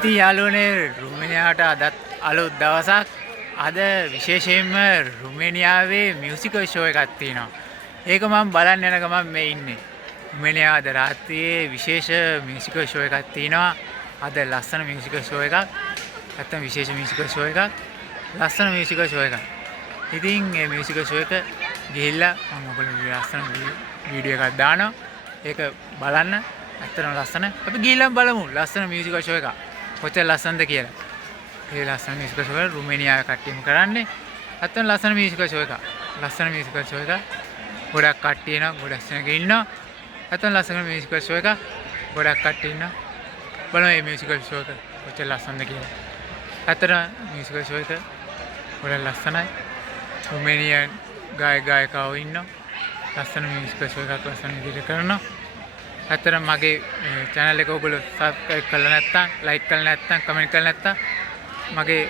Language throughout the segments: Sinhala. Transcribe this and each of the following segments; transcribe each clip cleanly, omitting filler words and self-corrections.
ඉතින් යාළුවනේ රුමේනියාවට අදත් අලුත් දවසක්. අද විශේෂයෙන්ම රුමේනියාවේ මියුසිකල් ෂෝ එකක් තියෙනවා. ඒක මම බලන්න යන ගමන් මේ ඉන්නේ. රුමේනියාව අද රාත්‍රියේ විශේෂ මියුසිකල් ෂෝ එකක් තියෙනවා. අද ලස්සන මියුසිකල් ෂෝ එකක්. නැත්තම් විශේෂ මියුසිකල් ෂෝ එකක්. ලස්සන මියුසිකල් ෂෝ එකක්. ඉතින් මේ මියුසිකල් ෂෝ එක ගිහිල්ලා මම ඔයගොල්ලෝ ලස්සන වීඩියෝ එකක් දානවා. ඒක බලන්න. ඇත්තටම ලස්සන. අපි ගිහිල්ලා බලමු ලස්සන මියුසිකල් ෂෝ එකක්. කොච්චර ලස්සනද කියලා. ඒ ලස්සන මියුසිකල් ෂෝ එක රුමේනියාවේ කට්ටියම කරන්නේ. ඇත්තටම ලස්සන මියුසිකල් ෂෝ එකක්. ලස්සන මියුසිකල් ෂෝ එකක්. ගොඩක් කට්ටිය එනවා, ගොඩක් සෙනග ඉන්නවා. ඇත්තටම ලස්සන මියුසිකල් ෂෝ එකක්. ගොඩක් කට්ටිය ඉන්නවා. බලමු මේ මියුසිකල් ෂෝ එක කොච්චර ලස්සනද කියලා. ඇත්තටම මියුසිකල් ෂෝ එක ගොඩක් ලස්සනයි. රුමේනියානු ගායකයෝ ඉන්නවා. ලස්සන මියුසිකල් ෂෝ එකක් ලස්සන විදිහට කරනවා. ඇත්තටම මගේ channel එක ඔයගොල්ලෝ subscribe කරලා නැත්නම් like කරලා නැත්නම් comment කරලා නැත්නම් මගේ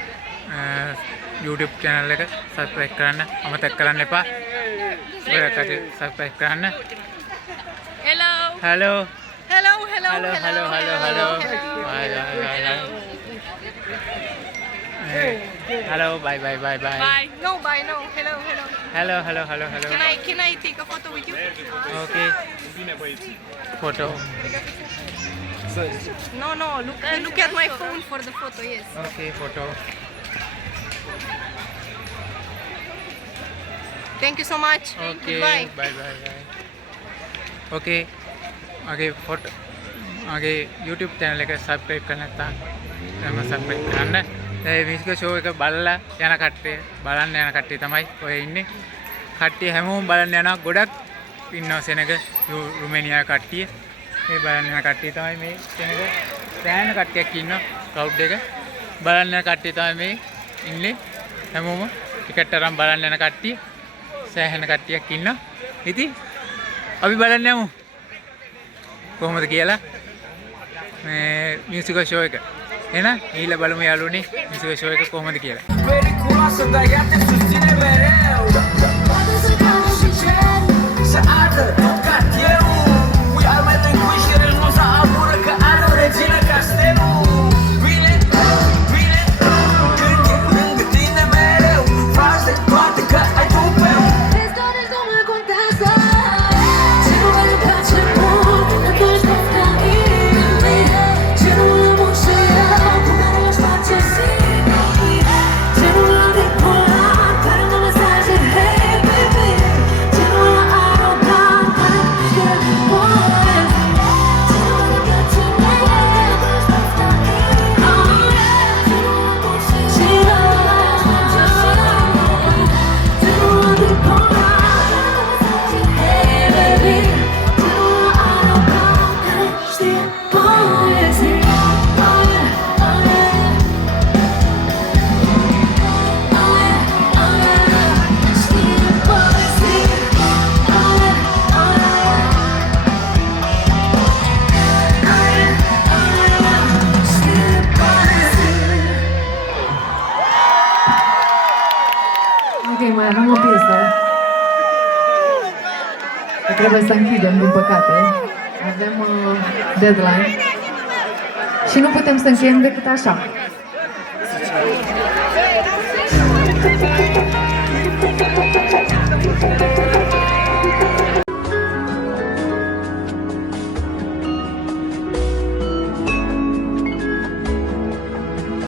YouTube channel එක subscribe කරන්න අමතක කරන්න එපා. ඔයාලට subscribe කරන්න. Hello. Hello. Hello, hello, Hello, hello, hello, hello, hello. Bye. Hello, bye, bye, bye, bye. Bye. No, bye, no. Hello, hello. Hello, hello, hello, hello. Can I take a photo with you? Okay. Photo. No. Look at my phone for the photo. Yes. Okay, photo. Thank you so much. Okay. Goodbye. Bye, bye, bye. Okay. आगे फोटो आगे YouTube चैनल එක subscribe කරන්න නැත්නම් එම subscribe කරන්න. ඒ මියුසිකල් ෂෝ එක බලලා යන කට්ටිය බලන්න යන කට්ටිය තමයි ඔය ඉන්නේ. කට්ටිය හැමෝම බලන්න යනවා. ගොඩක් ඉන්නවා සෙනග රුමේනියා කට්ටිය. මේ බලන්න යන කට්ටිය තමයි මේ සෙනග. සෑහෙන කට්ටියක් ඉන්නවා crowd එක. බලන්න යන කට්ටිය තමයි මේ ඉන්නේ. හැමෝම ටිකට් අරන් බලන්න යන කට්ටිය. සෑහෙන කට්ටියක් ඉන්නවා. ඉතින් අපි බලන්න යමු. කොහොමද කියලා මේ මියුසිකල් ෂෝ එක. එහෙනම් ඊළ බලමු යාළුවනේ මියුසිකල් ෂෝ එක කොහොමද කියලා. Ok, mai avem o piesă. Trebuie să închidem, din păcate. Avem deadline. Și nu putem să încheiem decât așa.